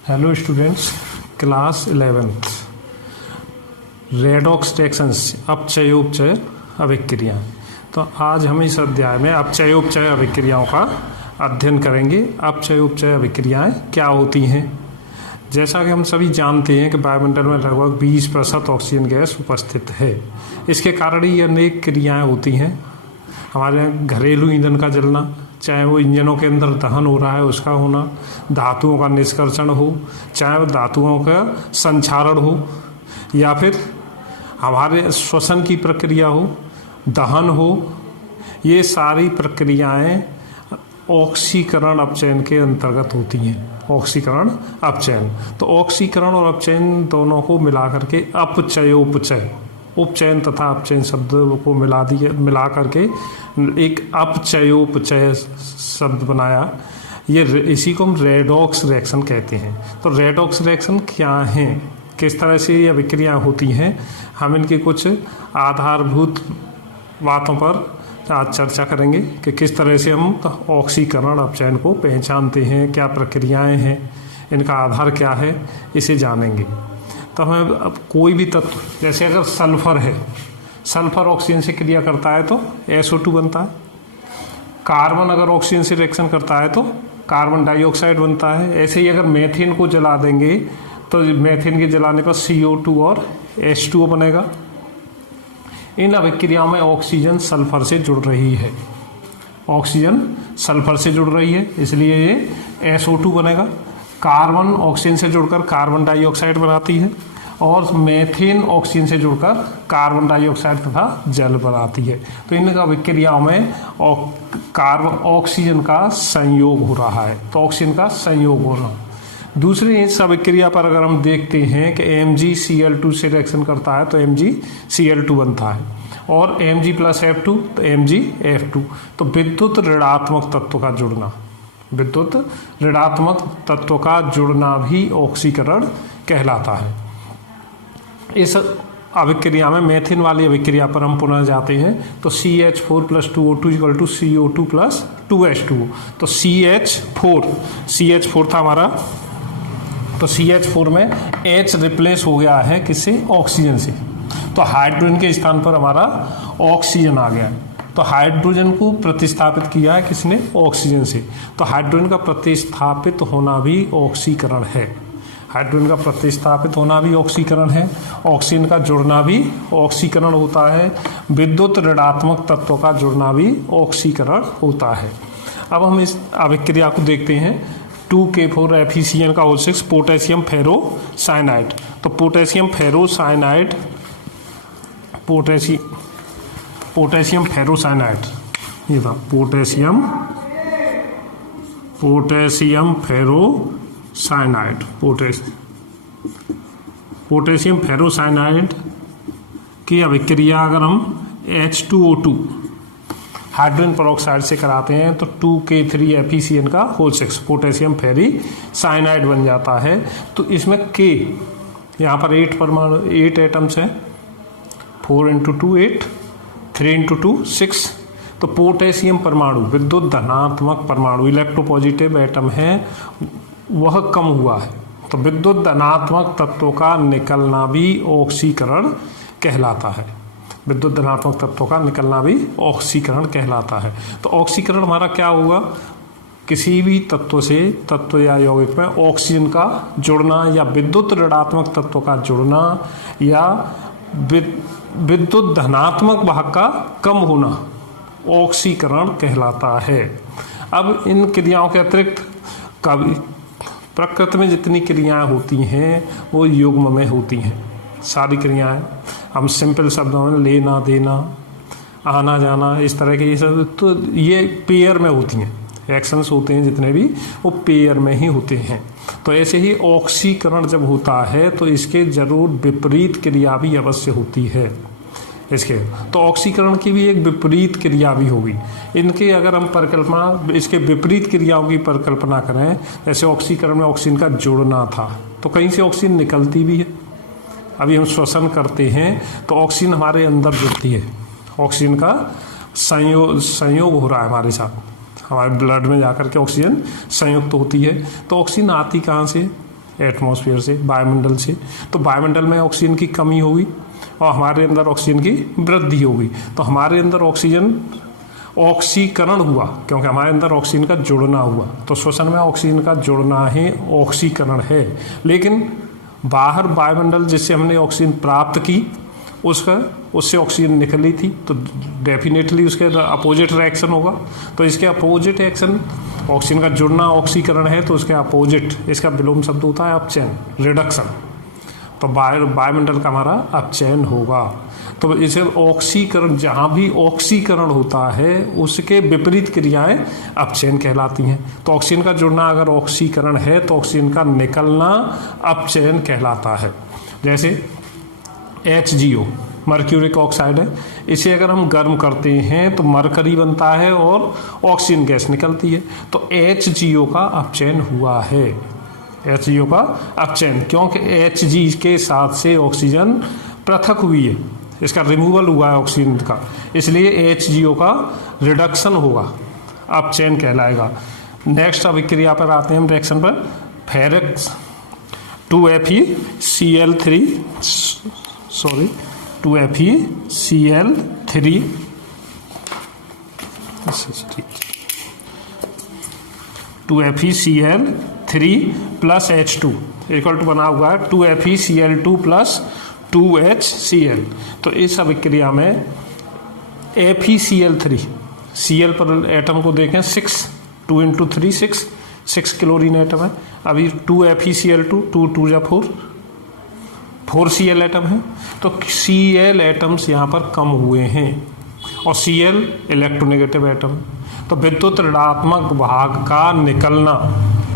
Hello students, class 11th redox reactions अपचयोपचय अभिक्रियाएं। तो आज हम इस अध्याय में अपचयोपचय अभिक्रियाओं का अध्ययन करेंगे। अपचयोपचय अभिक्रियाएं क्या होती हैं? जैसा कि हम सभी जानते हैं कि वायुमंडल में लगभग 20% ऑक्सीजन गैस उपस्थित है। इसके कारण ही अनेक क्रियाएं होती हैं। हमारे घरेलू ईंधन का जलना, चाहे वो इंजनों के अंदर दहन हो रहा है उसका होना, धातुओं का निष्कर्षण हो, चाहे वो धातुओं का संक्षारण हो, या फिर हमारे श्वसन की प्रक्रिया हो, दहन हो, ये सारी प्रक्रियाएं ऑक्सीकरण अपचयन के अंतर्गत होती हैं। ऑक्सीकरण अपचयन, तो ऑक्सीकरण और अपचयन दोनों को मिला करके अपचयोपचय, उपचयन तथा अपचयन शब्द को मिला करके एक अपचयोपचय शब्द बनाया। ये इसी को हम रेडॉक्स रिएक्शन कहते हैं। तो रेडॉक्स रिएक्शन क्या है, किस तरह से ये अभिक्रियाएं होती हैं, हम इनकी कुछ आधारभूत बातों पर आज चर्चा करेंगे कि किस तरह से हम ऑक्सीकरण अपचयन को पहचानते हैं, क्या प्रक्रियाएं हैं, इनका आधार क्या है, इसे जानेंगे। तो हमें अब कोई भी तत्व, जैसे अगर सल्फर है, सल्फर ऑक्सीजन से क्रिया करता है तो SO2 बनता है। कार्बन अगर ऑक्सीजन से रिएक्शन करता है तो कार्बन डाइऑक्साइड बनता है। ऐसे ही अगर मेथेन को जला देंगे तो मेथेन के जलाने पर CO2 और H2O बनेगा। इन अभिक्रियाओं में ऑक्सीजन सल्फर से जुड़ रही है, ऑक्सीजन सल्फर से जुड़ रही है, इसलिए ये SO2 बनेगा। कार्बन ऑक्सीजन से जुड़कर कार्बन डाइऑक्साइड बनाती है और मेथेन ऑक्सीजन से जुड़कर कार्बन डाइऑक्साइड तथा जल बनाती है। तो इन अभिक्रियाओं में कार्बन ऑक्सीजन का संयोग हो रहा है, तो ऑक्सीजन का संयोग हो रहा है। दूसरी इस अभिक्रिया पर अगर हम देखते हैं कि MgCl2 से रिएक्शन करता है तो MgCl2 बनता है, और Mg+F2 तो MgF2। तो विद्युत ऋणात्मक तत्व का जुड़ना, विद्युत ऋणात्मक तत्व का जुड़ना भी ऑक्सीकरण कहलाता है। इस अभिक्रिया में मेथेन वाली अभिक्रिया पर हम पुनः जाते हैं तो CH4 + 2O2 = CO2 + 2H2O। तो CH4 था हमारा, तो CH4 में H रिप्लेस हो गया है किससे? ऑक्सीजन से। तो हाइड्रोजन के स्थान पर हमारा ऑक्सीजन आ गया। तो हाइड्रोजन को प्रतिस्थापित किया है किसने? ऑक्सीजन से। तो हाइड्रोजन का प्रतिस्थापित होना भी ऑक्सीकरण है, हाइड्रोजन का प्रतिस्थापित होना भी ऑक्सीकरण है, ऑक्सीजन का जुड़ना भी ऑक्सीकरण होता है, विद्युत ऋणात्मक तत्वों का जुड़ना भी ऑक्सीकरण होता है। अब हम इस अभिक्रिया को देखते हैं। 2K4 FeCN6 potassium ferrocyanide. तो पोटेशियम फेरोसाइनाइड, पोटेशियम फेरोसाइनाइड, ये था पोटेशियम फेरोसाइनाइड, पोटेशियम फेरोसाइनाइड की अभिक्रिया अगर हम H2O2 हाइड्रोजन परऑक्साइड से कराते हैं तो 2K3 FeCN6 पोटेशियम फेरीसाइनाइड बन जाता है। तो इसमें K, यहाँ पर 8 परमाणु, 8 एटम्स हैं, 4 × 2 8, 3 × 2 6। तो पोटेशियम परमाणु विद्युत धनात्मक परमाणु, इलेक्ट्रोपॉजिटिव एटम है, वह कम हुआ है। तो विद्युत धनात्मक तत्वों का निकलना भी ऑक्सीकरण कहलाता है, विद्युत धनात्मक तत्वों का निकलना भी ऑक्सीकरण कहलाता है। तो ऑक्सीकरण हमारा क्या होगा? किसी भी तत्व से, तत्व या यौगिक में ऑक्सीजन का जुड़ना या विद्युत ऋणात्मक तत्व का जुड़ना या विद्युत धनात्मक भाग का कम होना ऑक्सीकरण कहलाता है। अब इन क्रियाओं के अतिरिक्त कभी प्रकृति में जितनी क्रियाएं होती हैं वो युग्म में होती हैं। सारी क्रियाएं हम सिंपल शब्दों में लेना देना, आना जाना, इस तरह के ये सब, तो ये पेयर में होती हैं। एक्शंस होते हैं जितने भी, वो पेयर में ही होते हैं। तो ऐसे ही ऑक्सीकरण जब होता है तो इसके जरूर विपरीत क्रिया भी अवश्य होती है इसके। तो ऑक्सीकरण की भी एक विपरीत क्रिया भी होगी। इनके अगर हम परिकल्पना, इसके विपरीत क्रियाओं की परिकल्पना करें, जैसे ऑक्सीकरण में ऑक्सीजन का जुड़ना था तो कहीं से ऑक्सीजन निकलती भी है। अभी हम श्वसन करते हैं तो ऑक्सीजन हमारे अंदर जुड़ती है, ऑक्सीजन का संयोग हो रहा है हमारे साथ, हमारे ब्लड में जाकर के ऑक्सीजन संयुक्त होती है। तो ऑक्सीजन आती कहाँ से? एटमॉस्फेयर से, वायुमंडल से। तो वायुमंडल में ऑक्सीजन की कमी होगी और हमारे अंदर ऑक्सीजन की वृद्धि होगी। तो हमारे अंदर ऑक्सीकरण हुआ क्योंकि हमारे अंदर ऑक्सीजन का जुड़ना हुआ। तो श्वसन में ऑक्सीजन का जुड़ना ही ऑक्सीकरण है। लेकिन बाहर वायुमंडल जिससे हमने ऑक्सीजन प्राप्त की उससे ऑक्सीजन निकली थी, तो डेफिनेटली उसके अपोजिट रिएक्शन होगा। तो इसके अपोजिट एक्शन, ऑक्सीजन का जुड़ना ऑक्सीकरण है, तो उसके अपोजिट इसका विलोम शब्द होता है अपचयन, रिडक्शन। तो वायुमंडल का हमारा अपचयन होगा। तो इसे ऑक्सीकरण, जहाँ भी ऑक्सीकरण होता है उसके विपरीत क्रियाएं अपचयन कहलाती हैं। तो ऑक्सीजन का जुड़ना अगर ऑक्सीकरण है तो ऑक्सीजन का निकलना अपचयन कहलाता है। जैसे HgO मर्क्यूरिक ऑक्साइड है, इसे अगर हम गर्म करते हैं तो मरकरी बनता है और ऑक्सीजन गैस निकलती है। तो HgO का अपचयन हुआ है, HgO का अपचयन, क्योंकि Hg के साथ से ऑक्सीजन पृथक हुई है, इसका रिमूवल हुआ है ऑक्सीजन का, इसलिए HgO का रिडक्शन होगा, अपचयन कहलाएगा। नेक्स्ट अभिक्रिया पर आते हैं हम, रिएक्शन पर। फेरक 2FeCl3 plus H2 equal to बना हुआ है 2FeCl2 प्लस 2HCl। तो इस अभिक्रिया में FeCl3, Cl पर एटम को देखें 6, 2 × 3 6 क्लोरीन एटम है। अभी 2FeCl2, 2 × 2 = 4 Cl एटम है। तो Cl एटम्स यहाँ पर कम हुए हैं और Cl इलेक्ट्रोनेगेटिव एटम। तो विद्युत ऋणात्मक भाग का निकलना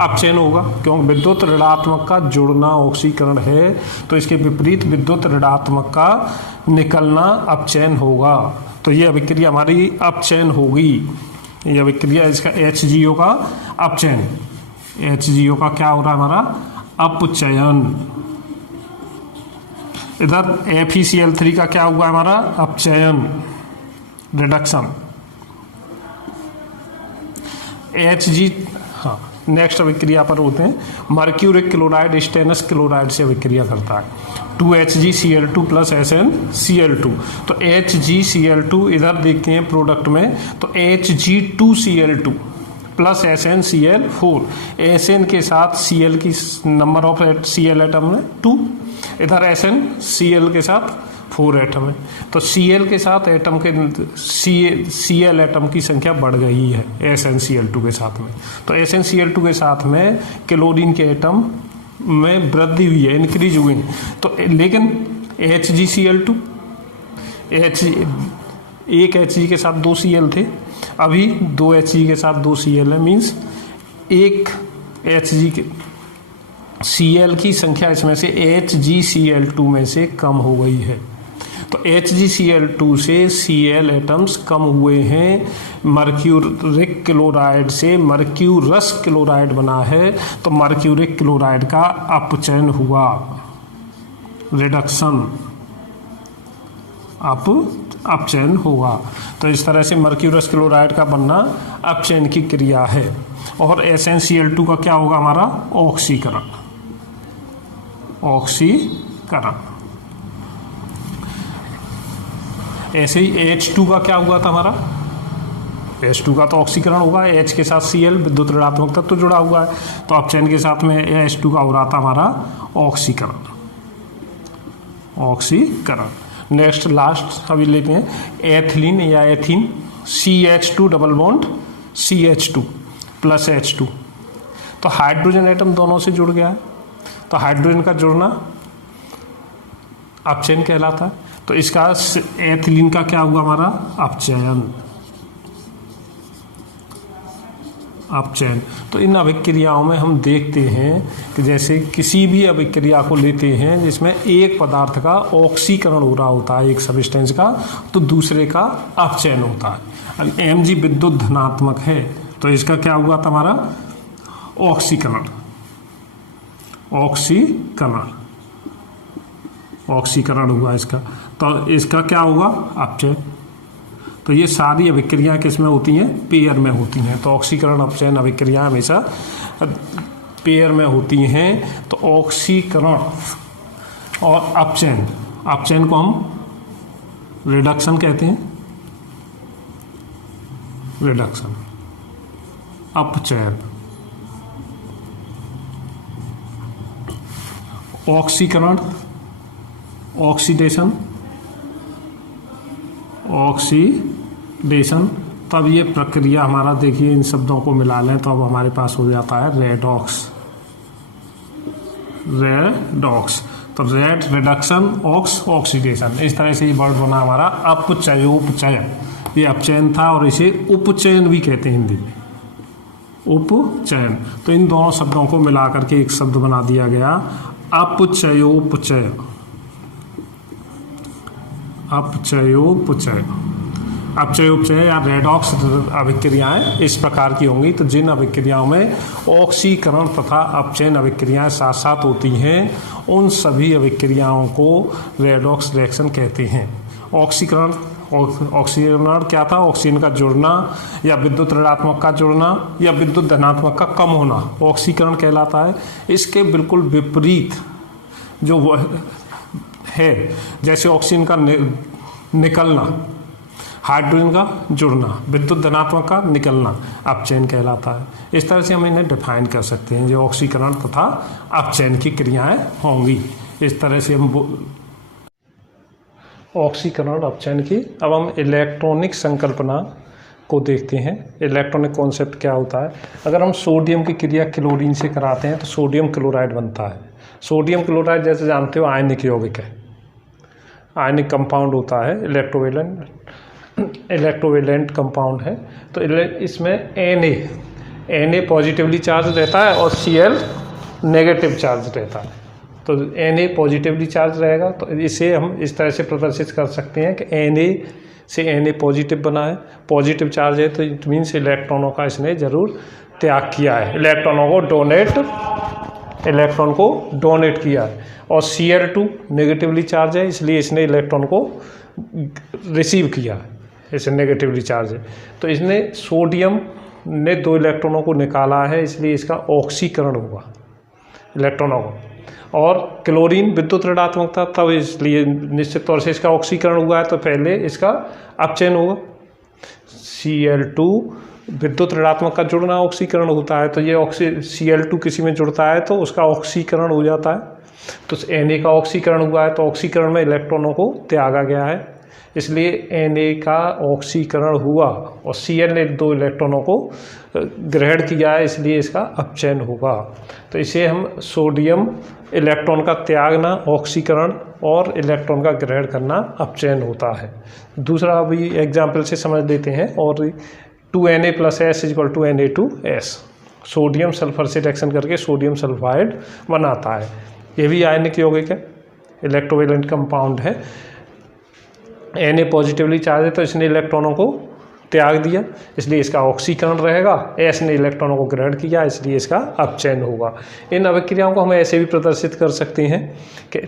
अपचयन होगा, क्योंकि विद्युत ऋणात्मक का जुड़ना ऑक्सीकरण है, तो इसके विपरीत विद्युत ऋणात्मक का निकलना अपचयन होगा। तो ये अभिक्रिया हमारी अपचयन होगी। ये अभिक्रिया, इसका HgO का अपचयन, HgO का क्या हो रहा है हमारा अपचयन। इधर FeCl3 का क्या हुआ हमारा अपचयन, रिडक्शन। Hg, हाँ, नेक्स्ट अभिक्रिया पर होते हैं। मर्क्यूरिक क्लोराइड स्टेनस क्लोराइड से अभिक्रिया करता है, 2HgCl2 प्लस SnCl2। तो HgCl2 इधर देखते हैं प्रोडक्ट में, तो Hg2Cl2 प्लस SnCl4। Sn के साथ Cl की नंबर ऑफ Cl एटम है 2, इधर SnCl के साथ 4 एटम है। तो Cl के साथ एटम के Cl एटम की संख्या बढ़ गई है SnCl2 के साथ में। तो SnCl2 के साथ में क्लोरीन के एटम में वृद्धि हुई है, इंक्रीज हुई। तो लेकिन HgCl2, एक Hg के साथ 2 Cl थे, अभी 2 Hg के साथ 2 Cl है, मीन्स एक Hg के Cl की संख्या इसमें से HgCl2 में से कम हो गई है। तो HgCl2 से Cl एटम्स कम हुए हैं, मर्क्यूरिक क्लोराइड से मर्क्यूरस क्लोराइड बना है, तो मर्क्यूरिक क्लोराइड का अपचयन हुआ, रिडक्शन, अपचयन होगा। तो इस तरह से मर्क्यूरस क्लोराइड का बनना अपचयन की क्रिया है। और SnCl2 का क्या होगा हमारा ऑक्सीकरण, ऑक्सीकरण। ऐसे ही H2 का क्या हुआ था हमारा, H2 का तो ऑक्सीकरण होगा, H के साथ Cl विद्युत ऋणात्मक तत्व तो जुड़ा हुआ है, तो अपचयन के साथ में H2 का हो रहा था हमारा ऑक्सीकरण, ऑक्सीकरण। नेक्स्ट लास्ट अभी लेते हैं एथिलीन या ethene, CH2 double bond CH2 plus H2। तो हाइड्रोजन एटम दोनों से जुड़ गया है, तो हाइड्रोजन का जुड़ना अपचयन कहलाता है। तो इसका एथिलीन का क्या हुआ हमारा अपचयन, अपचयन। तो इन अभिक्रियाओं में हम देखते हैं कि जैसे किसी भी अभिक्रिया को लेते हैं जिसमें एक पदार्थ का ऑक्सीकरण हो रहा होता है, एक सब्सटेंस का, तो दूसरे का अपचयन होता है। अब Mg विद्युत धनात्मक है, तो इसका क्या हुआ था हमारा ऑक्सीकरण, ऑक्सीकरण, ऑक्सीकरण हुआ इसका। तो इसका क्या होगा अपचयन। तो ये सारी अभिक्रियाएं किस में होती हैं, पेयर में होती हैं। तो ऑक्सीकरण अपचयन अभिक्रिया हमेशा पेयर में होती हैं तो ऑक्सीकरण और अपचयन, अपचयन को हम रिडक्शन कहते हैं, रिडक्शन, अपचयन, ऑक्सीकरण, ऑक्सीडेशन, ऑक्सीडेशन। तब ये प्रक्रिया हमारा देखिए इन शब्दों को मिला लें तो अब हमारे पास हो जाता है रेडॉक्स, रेडॉक्स। तो रेड, रिडक्शन, ऑक्सीडेशन, इस तरह से ये वर्ड बना हमारा अपचयोपचय। ये अपचयन था और इसे उपचयन भी कहते हैं हिंदी में, उपचयन। तो इन दोनों शब्दों को मिला करके एक शब्द बना दिया गया अपचयोपचय, अपचयोपचय। अपचयोपचय या रेडॉक्स अभिक्रियाएं इस प्रकार की होंगी। तो जिन अभिक्रियाओं में ऑक्सीकरण तथा अपचयन अभिक्रियाएं साथ साथ होती हैं उन सभी अभिक्रियाओं को रेडॉक्स रिएक्शन कहते हैं। ऑक्सीकरण, ऑक्सीकरण क्या था? ऑक्सीजन का जुड़ना या विद्युत ऋणात्मक का जुड़ना या विद्युत धनात्मक का कम होना ऑक्सीकरण कहलाता है। इसके बिल्कुल विपरीत जो है, जैसे ऑक्सीजन का निकलना, हाइड्रोजन का जुड़ना, विद्युत धनात्मक का निकलना अपचयन कहलाता है। इस तरह से हम इन्हें डिफाइन कर सकते हैं, जो ऑक्सीकरण तथा अपचयन की क्रियाएं होंगी। इस तरह से हम ऑक्सीकरण अपचयन की। अब हम इलेक्ट्रॉनिक संकल्पना को देखते हैं। इलेक्ट्रॉनिक कॉन्सेप्ट क्या होता है? अगर हम सोडियम की क्रिया क्लोरीन से कराते हैं तो सोडियम क्लोराइड बनता है। सोडियम क्लोराइड जैसे जानते हो आयनिक यौगिक है, आयनिक कंपाउंड होता है, इलेक्ट्रोवेलेंट कंपाउंड है। तो इसमें Na पॉजिटिवली चार्ज रहता है और Cl नेगेटिव चार्ज रहता है। तो Na पॉजिटिवली चार्ज रहेगा, तो इसे हम इस तरह से प्रदर्शित कर सकते हैं कि Na से Na पॉजिटिव बना है, पॉजिटिव चार्ज है, तो इट मीन्स इलेक्ट्रॉनों का इसने ज़रूर त्याग किया है, इलेक्ट्रॉन को डोनेट किया है। और Cl2 नेगेटिवली चार्ज है, इसलिए इसने इलेक्ट्रॉन को रिसीव किया है, इसे नेगेटिवली चार्ज है। तो इसने सोडियम ने 2 इलेक्ट्रॉनों को निकाला है, इसलिए इसका ऑक्सीकरण होगा इलेक्ट्रॉनों को। और क्लोरीन विद्युत ऋणात्मक था, तब इसलिए निश्चित तौर से इसका ऑक्सीकरण हुआ है, तो पहले इसका अपचयन होगा। Cl2 विद्युत ऋणात्मक का जुड़ना ऑक्सीकरण होता है, तो ये Cl2 किसी में जुड़ता है तो उसका ऑक्सीकरण हो जाता है। तो Na का ऑक्सीकरण हुआ है, तो ऑक्सीकरण में इलेक्ट्रॉनों को त्यागा गया है, इसलिए Na का ऑक्सीकरण हुआ और Cl ने 2 इलेक्ट्रॉनों को ग्रहण किया है, इसलिए इसका अपचयन होगा। तो इसे हम सोडियम इलेक्ट्रॉन का त्यागना ऑक्सीकरण और इलेक्ट्रॉन का ग्रहण करना अपचयन होता है। दूसरा अभी एग्जाम्पल से समझ लेते हैं। और 2Na + S = Na2S, sodium sulphur से रिएक्शन करके सोडियम सल्फाइड बनाता है। ये भी आयनिक यौगिक है, इलेक्ट्रोवेलेंट कंपाउंड है। Na पॉजिटिवली चार्ज है, तो इसने इलेक्ट्रॉनों को त्याग दिया, इसलिए इसका ऑक्सीकरण रहेगा। S ने इलेक्ट्रॉनों को ग्रहण किया, इसलिए इसका अपचयन होगा। इन अभिक्रियाओं को हम ऐसे भी प्रदर्शित कर सकते हैं कि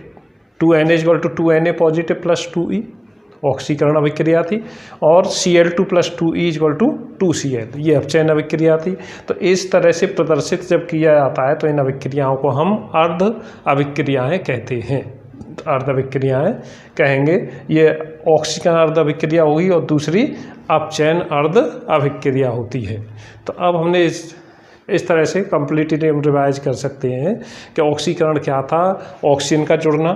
2Na = 2Na पॉजिटिव + 2E ऑक्सीकरण अभिक्रिया थी, और Cl2 + 2E = 2Cl, ये अपचयन अभिक्रिया थी। तो इस तरह से प्रदर्शित जब किया जाता है तो इन अभिक्रियाओं को हम अर्ध अभिक्रियाएँ कहते हैं, अर्ध अभिक्रियाएँ कहेंगे। ये ऑक्सीकरण अर्ध अभिक्रिया होगी और दूसरी अपचयन अर्ध अभिक्रिया होती है। तो अब हमने इस तरह से कंप्लीटली हम रिवाइज कर सकते हैं कि ऑक्सीकरण क्या था? ऑक्सीजन का जुड़ना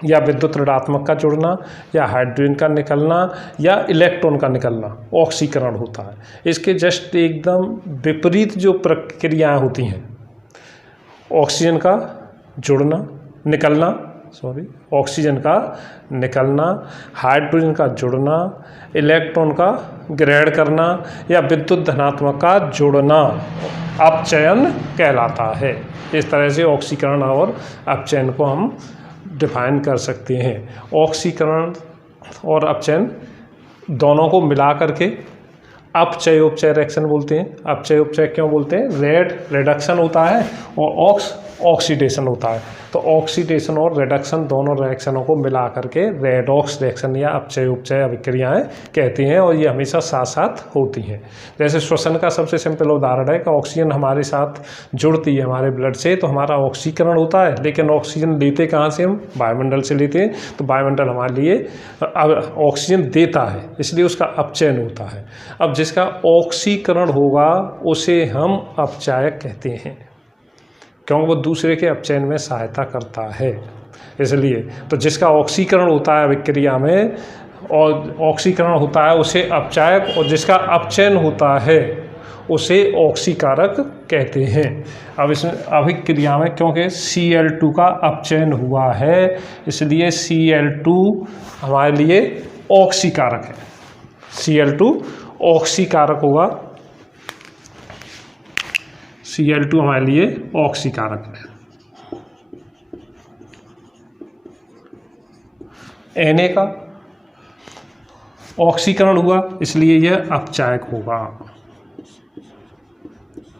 या विद्युत ऋणात्मक का जुड़ना या हाइड्रोजन का निकलना या इलेक्ट्रॉन का निकलना ऑक्सीकरण होता है। इसके जस्ट एकदम विपरीत जो प्रक्रियाएँ होती हैं, ऑक्सीजन का जुड़ना, निकलना, ऑक्सीजन का निकलना, हाइड्रोजन का जुड़ना, इलेक्ट्रॉन का ग्रहण करना या विद्युत धनात्मक का जुड़ना अपचयन कहलाता है। इस तरह से ऑक्सीकरण और अपचयन को हम डिफाइन कर सकते हैं। ऑक्सीकरण और अपचयन दोनों को मिला करके अपचयोपचय रिएक्शन बोलते हैं। अपचयोपचय क्यों बोलते हैं? रेड रिडक्शन होता है और ऑक्सीडेशन होता है। तो ऑक्सीडेशन और रिडक्शन दोनों रिएक्शनों को मिला करके रेडॉक्स रिएक्शन या अपचय उपचय अभिक्रियाएं कहती हैं, और ये हमेशा साथ साथ होती हैं। जैसे श्वसन का सबसे सिंपल उदाहरण है कि ऑक्सीजन हमारे साथ जुड़ती है हमारे ब्लड से, तो हमारा ऑक्सीकरण होता है, लेकिन ऑक्सीजन लेते कहाँ से हम? वायुमंडल से लेते हैं। तो वायुमंडल हमारे लिए ऑक्सीजन देता है, इसलिए उसका अपचयन होता है। अब जिसका ऑक्सीकरण होगा उसे हम अपचायक कहते हैं, क्योंकि वो दूसरे के अपचयन में सहायता करता है, इसलिए। तो जिसका ऑक्सीकरण होता है अभिक्रिया में, और ऑक्सीकरण होता है उसे अपचायक, और जिसका अपचयन होता है उसे ऑक्सीकारक कहते हैं। अब इसमें अभिक्रिया में क्योंकि Cl2 का अपचयन हुआ है, इसलिए Cl2 हमारे लिए ऑक्सीकारक है। Cl2 ऑक्सीकारक होगा, Cl2 हमारे लिए ऑक्सीकारक है। Na का ऑक्सीकरण हुआ, इसलिए यह अपचायक होगा।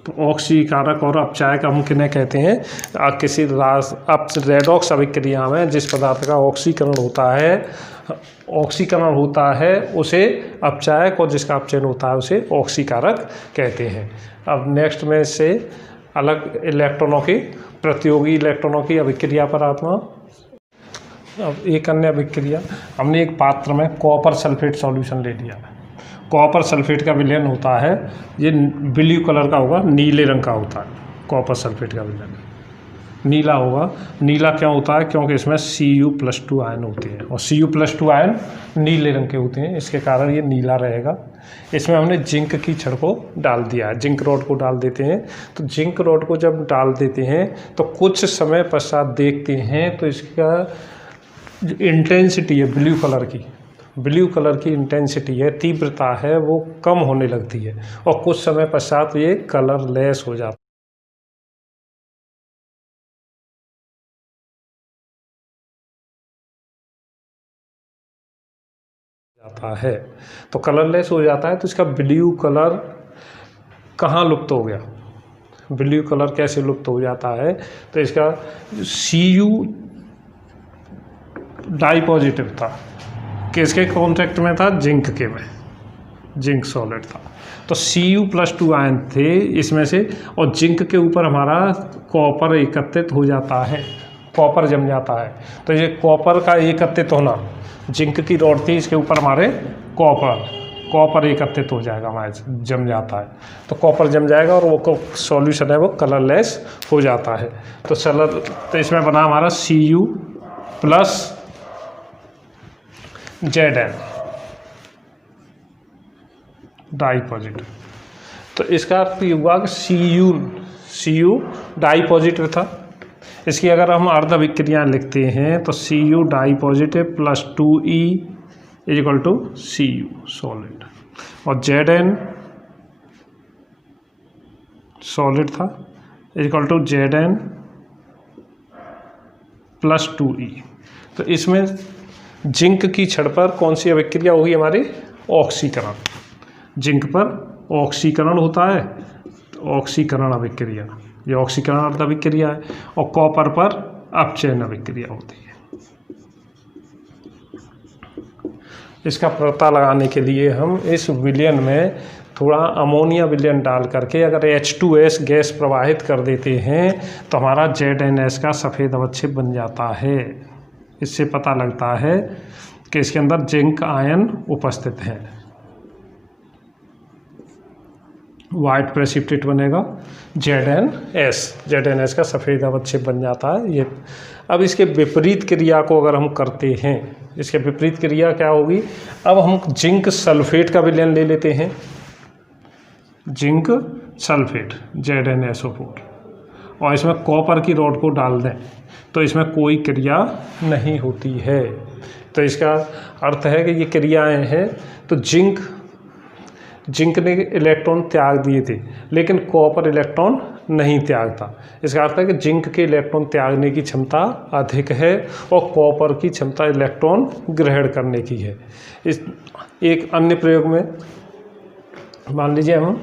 तो ऑक्सीकारक और अपचायक हम किन्हें कहते हैं? किसी रेडॉक्स अभिक्रिया में जिस पदार्थ का ऑक्सीकरण होता है उसे अपचायक, और जिसका अपचयन होता है उसे ऑक्सीकारक कहते हैं। अब नेक्स्ट में से अलग इलेक्ट्रॉनों की, प्रतियोगी इलेक्ट्रॉनों की अभिक्रिया पर आत्मा। अब एक अन्य अभिक्रिया, हमने एक पात्र में कॉपर सल्फेट सॉल्यूशन ले लिया। कॉपर सल्फेट का विलयन होता है, ये ब्लू कलर का होगा, नीले रंग का होता है। कॉपर सल्फेट का विलयन नीला होगा। नीला क्यों होता है? क्योंकि इसमें Cu+2 आयन होते हैं, और Cu+2 आयन नीले रंग के होते हैं, इसके कारण ये नीला रहेगा। इसमें हमने जिंक की छड़ को डाल दिया है, जिंक रॉड को डाल देते हैं। तो जिंक रॉड को जब डाल देते हैं तो कुछ समय पश्चात देखते हैं तो इसका इंटेंसिटी है ब्लू कलर की इंटेंसिटी है, तीव्रता है, वो कम होने लगती है, और कुछ समय पश्चात ये कलरलेस हो जाता है। तो कलरलेस हो जाता है, तो इसका ब्लू कलर कहाँ लुप्त हो गया? ब्लू कलर कैसे लुप्त हो जाता है? तो इसका Cu डाई पॉजिटिव था, किसके कॉन्टैक्ट में था? जिंक के में, जिंक सॉलिड था। तो Cu+2 आयन थे इसमें से, और जिंक के ऊपर हमारा कॉपर एकत्रित हो जाता है, कॉपर जम जाता है। तो ये कॉपर का एकत्रित होना, जिंक की रॉड थी, इसके ऊपर हमारे कॉपर एकत्रित हो जाएगा, हमारे जम जाता है। तो कॉपर जम जाएगा और वो सॉल्यूशन है वो कलरलेस हो जाता है। तो इसमें बना हमारा Cu+Zn डाई पॉजिटिव। तो इसका अर्थ ये हुआ कि Cu डाई पॉजिटिव था। इसकी अगर हम अर्ध अभिक्रिया लिखते हैं तो Cu di positive +2E = Cu solid, और Zn सॉलिड था = Zn +2E। तो इसमें जिंक की छड़ पर कौन सी अभिक्रिया होगी? हमारी ऑक्सीकरण। जिंक पर ऑक्सीकरण होता है, ऑक्सीकरण अभिक्रिया, ये ऑक्सीकरण अर्ध अभिक्रिया है, और कॉपर पर अपचयन अभिक्रिया होती है। इसका पता लगाने के लिए हम इस विलयन में थोड़ा अमोनिया विलयन डाल करके अगर H2S गैस प्रवाहित कर देते हैं तो हमारा ZnS का सफ़ेद अवच्छेद बन जाता है। इससे पता लगता है कि इसके अंदर जिंक आयन उपस्थित है। वाइट प्रेसिपिटेट बनेगा ZnS का सफ़ेद अवच्छेद बन जाता है ये। अब इसके विपरीत क्रिया को अगर हम करते हैं, इसके विपरीत क्रिया क्या होगी? अब हम जिंक सल्फेट का विलयन ले लेते हैं, जिंक सल्फेट ZnSO4, और इसमें कॉपर की रॉड को डाल दें तो इसमें कोई क्रिया नहीं होती है। तो इसका अर्थ है कि ये क्रियाएं हैं। तो जिंक ने इलेक्ट्रॉन त्याग दिए थे, लेकिन कॉपर इलेक्ट्रॉन नहीं त्यागता। इसका अर्थ है कि जिंक के इलेक्ट्रॉन त्यागने की क्षमता अधिक है और कॉपर की क्षमता इलेक्ट्रॉन ग्रहण करने की है। इस एक अन्य प्रयोग में मान लीजिए हम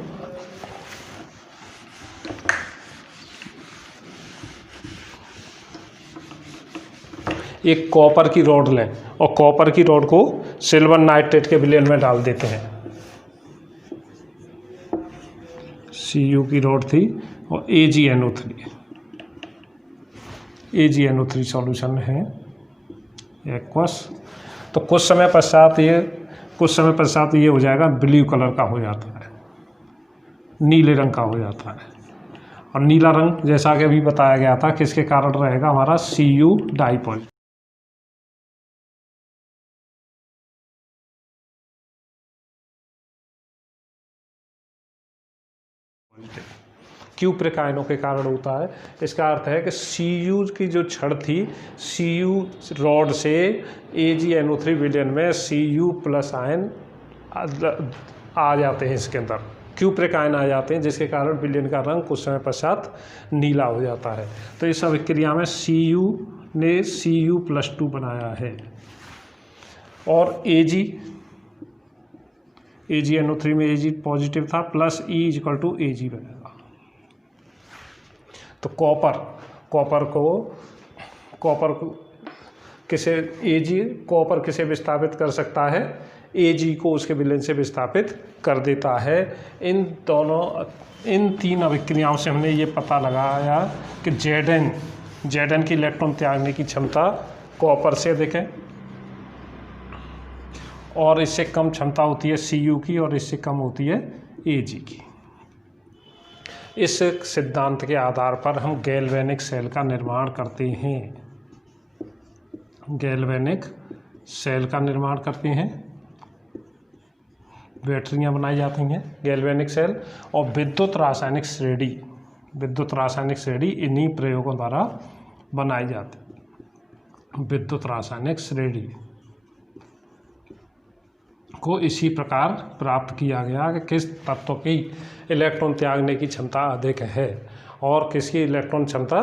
एक कॉपर की रॉड लें और कॉपर की रॉड को सिल्वर नाइट्रेट के विलयन में डाल देते हैं। Cu की रॉड थी और AgNO3 सॉल्यूशन है एक्वस। तो कुछ समय पश्चात ये हो जाएगा ब्लू कलर का हो जाता है, नीले रंग का हो जाता है। और नीला रंग जैसा कि अभी बताया गया था किसके कारण रहेगा, हमारा Cu डाइपॉजिटिव। क्यों प्रकायनों के कारण होता है, इसका अर्थ है कि Cu की जो छड़ थी, Cu रॉड से AgNO3 विलयन में Cu प्लस आयन आ जाते हैं इसके अंदर, क्यों प्रकायन आ जाते हैं, जिसके कारण विलयन का रंग कुछ समय पश्चात नीला हो जाता है। तो इस अभिक्रिया में Cu ने Cu+2 बनाया है और AgNO3 में Ag पॉजिटिव था प्लस E = Ag बनेगा। तो कॉपर किसे विस्थापित कर सकता है, Ag को उसके विलयन से विस्थापित कर देता है। इन तीन अभिक्रियाओं से हमने ये पता लगाया कि Zn की इलेक्ट्रॉन त्यागने की क्षमता कॉपर से देखें और इससे कम क्षमता होती है Cu की और इससे कम होती है Ag की। इस सिद्धांत के आधार पर हम गैल्वेनिक सेल का निर्माण करते हैं, बैटरियां बनाई जाती हैं गैल्वेनिक सेल, और विद्युत रासायनिक श्रेणी इन्हीं प्रयोगों द्वारा बनाई जाती है। विद्युत रासायनिक श्रेणी को इसी प्रकार प्राप्त किया गया कि किस तत्व की इलेक्ट्रॉन त्यागने की क्षमता अधिक है और किसकी इलेक्ट्रॉन क्षमता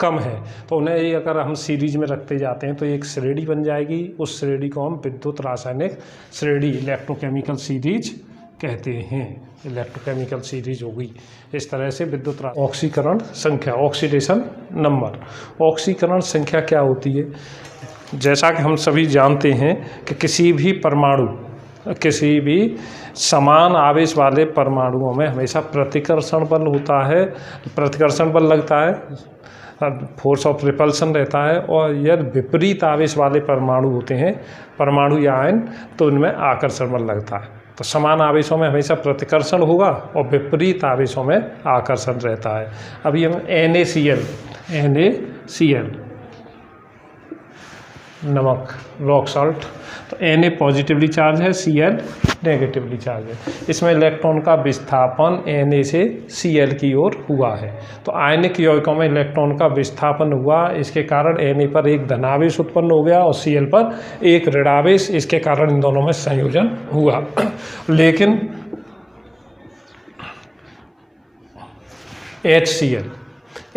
कम है। तो उन्हें अगर हम सीरीज में रखते जाते हैं तो एक श्रेणी बन जाएगी, उस श्रेणी को हम विद्युत रासायनिक श्रेणी इलेक्ट्रोकेमिकल सीरीज कहते हैं। इलेक्ट्रोकेमिकल सीरीज होगी इस तरह से विद्युत ऑक्सीकरण संख्या, ऑक्सीडेशन नंबर। ऑक्सीकरण संख्या क्या होती है, जैसा कि हम सभी जानते हैं कि किसी भी समान आवेश वाले परमाणुओं में हमेशा प्रतिकर्षण बल होता है, प्रतिकर्षण बल लगता है, फोर्स ऑफ रिपल्सन रहता है। और यदि विपरीत आवेश वाले परमाणु होते हैं, परमाणु या आयन, तो उनमें आकर्षण बल लगता है। तो समान आवेशों में हमेशा प्रतिकर्षण होगा और विपरीत आवेशों में आकर्षण रहता है। अभी हम NaCl नमक, रॉक सॉल्ट, तो Na पॉजिटिवली चार्ज है, Cl नेगेटिवली चार्ज है। इसमें इलेक्ट्रॉन का विस्थापन Na से Cl की ओर हुआ है। तो आयनिक यौगिकों में इलेक्ट्रॉन का विस्थापन हुआ, इसके कारण Na पर एक धनावेश उत्पन्न हो गया और Cl पर एक ऋणावेश, इसके कारण इन दोनों में संयोजन हुआ। लेकिन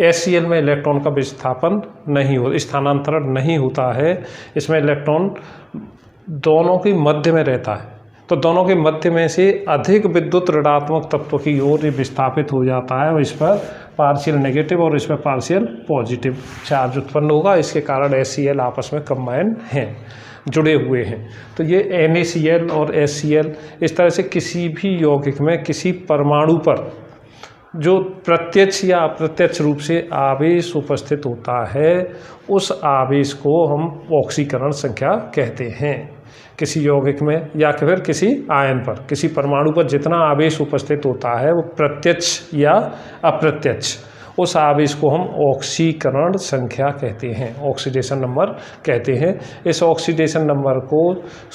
HCl में इलेक्ट्रॉन का विस्थापन नहीं हो, स्थानांतरण नहीं होता है। इसमें इलेक्ट्रॉन दोनों के मध्य में रहता है, तो दोनों के मध्य में से अधिक विद्युत ऋणात्मक तत्व की ओर विस्थापित हो जाता है और इस पर पार्शियल नेगेटिव और इस पर पार्शियल पॉजिटिव चार्ज उत्पन्न होगा। इसके कारण HCl आपस में कंबाइन हैं, जुड़े हुए हैं। तो ये NaCl और HCl इस तरह से किसी भी यौगिक में किसी परमाणु पर जो प्रत्यक्ष या अप्रत्यक्ष रूप से आवेश उपस्थित होता है, उस आवेश को हम ऑक्सीकरण संख्या कहते हैं। किसी यौगिक में या फिर किसी आयन पर, किसी परमाणु पर जितना आवेश उपस्थित होता है वो प्रत्यक्ष या अप्रत्यक्ष, उस आवेश को हम ऑक्सीकरण संख्या कहते हैं, ऑक्सीडेशन नंबर कहते हैं। इस ऑक्सीडेशन नंबर को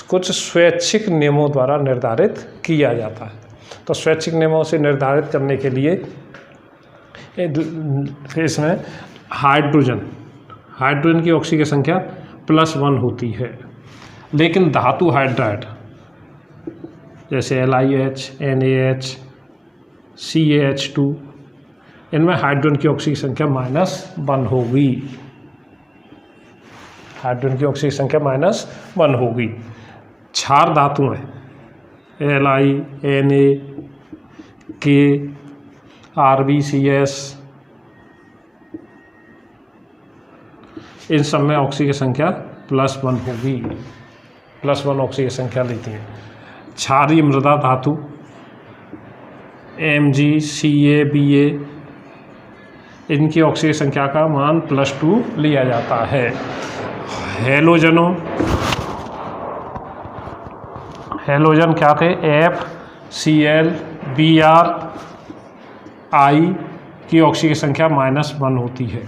कुछ स्वैच्छिक नियमों द्वारा निर्धारित किया जाता है। तो स्वैच्छिक नियमों से निर्धारित करने के लिए इसमें हाइड्रोजन की ऑक्सीजन संख्या +1 होती है। लेकिन धातु हाइड्राइड जैसे LiH, NaH, CaH2, इनमें हाइड्रोजन की ऑक्सीजन संख्या -1 होगी। हाइड्रोजन की ऑक्सीजन संख्या -1 होगी। क्षार धातु में Li, Na, K, RbCs, इन सब में ऑक्सीजन की संख्या +1 होगी, +1 ऑक्सीजन की संख्या लेती है। क्षारीय मृदा धातु Mg, Ca, Ba, इनकी ऑक्सीजन संख्या का मान +2 लिया जाता है। हेलोजनों, हेलोजन क्या थे? F, Cl, Br, I की ऑक्सीजन संख्या -1 होती है।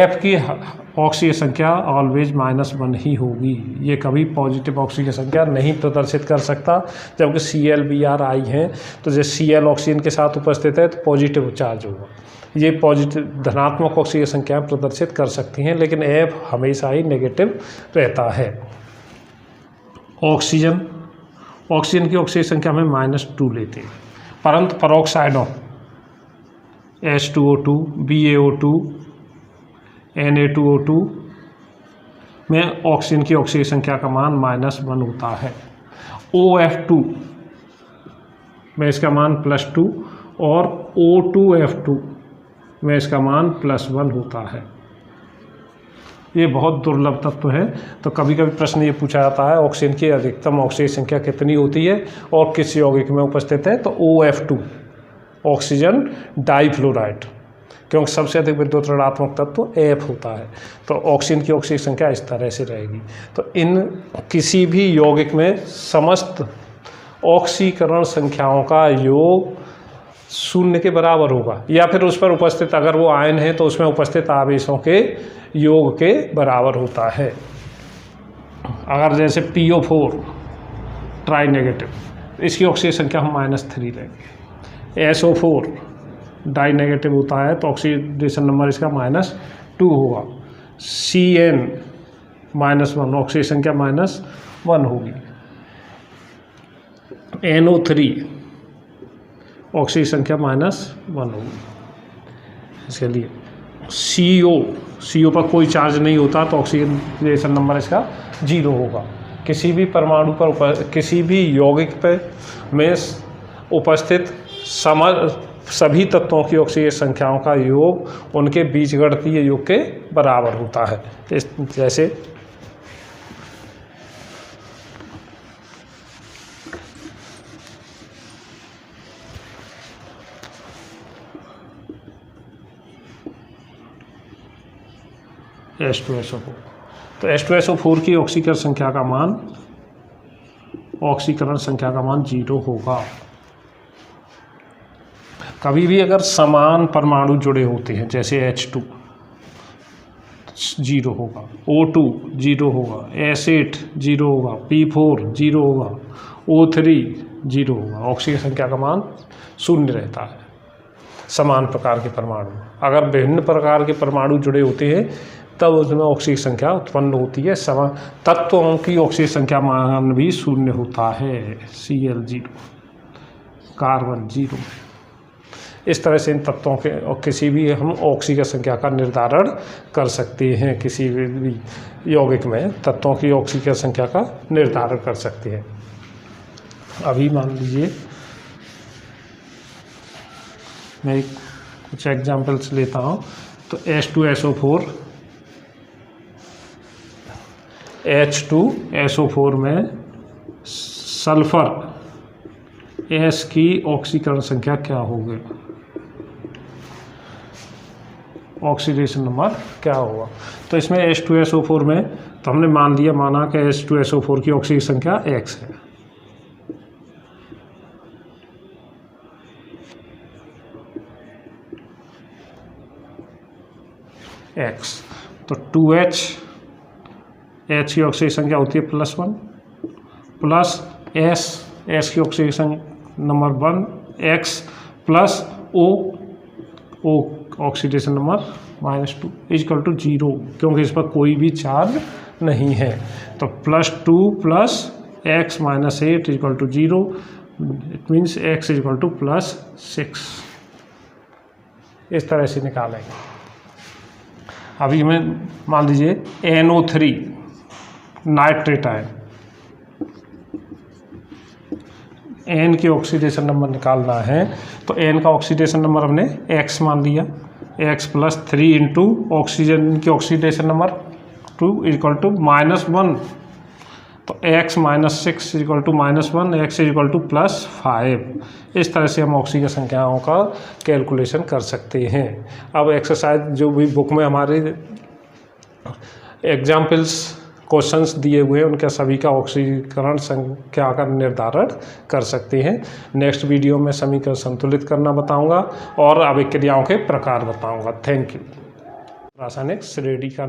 F की ऑक्सीजन संख्या ऑलवेज -1 ही होगी, ये कभी पॉजिटिव ऑक्सीजन संख्या नहीं प्रदर्शित कर सकता। जबकि Cl, Br, I हैं तो जैसे Cl ऑक्सीजन के साथ उपस्थित है तो पॉजिटिव चार्ज होगा, ये पॉजिटिव धनात्मक ऑक्सीजन संख्या प्रदर्शित कर सकती हैं, लेकिन F हमेशा ही नेगेटिव रहता है। ऑक्सीजन की ऑक्सीजन संख्या में -2 लेते हैं, परंतु पेरोक्साइडों H2O2, BaO2, Na2O2 में ऑक्सीजन की ऑक्सीजन संख्या का मान -1 होता है। OF2 में इसका मान +2 और O2F2 में इसका मान +1 होता है। ये बहुत दुर्लभ तत्व है, तो कभी कभी प्रश्न ये पूछा जाता है ऑक्सीजन की अधिकतम ऑक्सीजन संख्या कितनी होती है और किस यौगिक में उपस्थित है, तो OF2 ऑक्सीजन डाइफ्लोराइड, क्योंकि सबसे अधिक विद्युत ऋणात्मक तत्व F होता है, तो ऑक्सीजन की ऑक्सीजन संख्या इस तरह से रहेगी। तो इन किसी भी यौगिक में समस्त ऑक्सीकरण संख्याओं का योग 0 के बराबर होगा, या फिर उस पर उपस्थित अगर वो आयन है तो उसमें उपस्थित आवेशों के योग के बराबर होता है। अगर जैसे PO4 ट्राई नेगेटिव, इसकी ऑक्सीजन संख्या हम -3 लेंगे। SO4 डाई नेगेटिव होता है तो ऑक्सीडेशन नंबर इसका -2 होगा। CN -1 ऑक्सीजन संख्या -1 होगी। NO3 ऑक्सीजन संख्या -1 होगी। इसके लिए CO पर कोई चार्ज नहीं होता तो ऑक्सीडेशन नंबर इसका 0 होगा। किसी भी परमाणु पर किसी भी यौगिक पे में उपस्थित सभी तत्वों की ऑक्सीजन संख्याओं का योग उनके बीजगणितीय योग के बराबर होता है। जैसे H2SO4, तो H2SO4 की ऑक्सीकरण संख्या का मान 0 होगा। कभी भी अगर समान परमाणु जुड़े होते हैं जैसे H2 0 होगा, O2 0 होगा, S8 0 होगा, P4 0 होगा, O3 0 होगा, ऑक्सीजन संख्या का मान 0 रहता है। समान प्रकार के परमाणु, अगर विभिन्न प्रकार के परमाणु जुड़े होते हैं तब उसमें ऑक्सीजन संख्या उत्पन्न होती है। समान तत्वों की ऑक्सीजन संख्या मान भी 0 होता है। Cl 0, carbon 0। इस तरह से इन तत्वों के और किसी भी हम ऑक्सीजन संख्या का निर्धारण कर सकते हैं। किसी भी यौगिक में तत्वों की ऑक्सीजन संख्या का निर्धारण कर सकते हैं। अभी मान लीजिए मैं कुछ एग्जाम्पल्स लेता हूँ। तो H2SO4 H2SO4 में सल्फर S की ऑक्सीकरण संख्या क्या होगी, ऑक्सीडेशन नंबर क्या होगा। तो इसमें H2SO4 में तो हमने माना कि H2SO4 की ऑक्सीजन संख्या X है। X तो 2H की ऑक्सीजन संख्या होती है +1 प्लस S की oxidation number 1 X plus O oxidation number -2 equal to 0, क्योंकि इस पर कोई भी चार्ज नहीं है। तो +2 plus X -8 equal to 0, it means X equal to +6। इस तरह से निकालेंगे। अभी हमें मान लीजिए NO3 नाइट्रेट आयन, N की ऑक्सीडेशन नंबर निकालना है तो N का ऑक्सीडेशन नंबर हमने X मान लिया, एक्स प्लस 3 इंटू ऑक्सीजन की ऑक्सीडेशन नंबर 2 इक्वल टू -1, तो x -6 equal to -1, x equal to +5। इस तरह से हम ऑक्सीजन की संख्याओं का कैलकुलेशन कर सकते हैं। अब एक्सरसाइज जो भी बुक में हमारे एग्जाम्पल्स क्वेश्चंस दिए हुए हैं उनका सभी का ऑक्सीकरण संख्या का निर्धारण कर सकते हैं। नेक्स्ट वीडियो में समीकरण संतुलित करना बताऊंगा और अभिक्रियाओं के प्रकार बताऊंगा। Thank you. रासायनिक श्रेणी का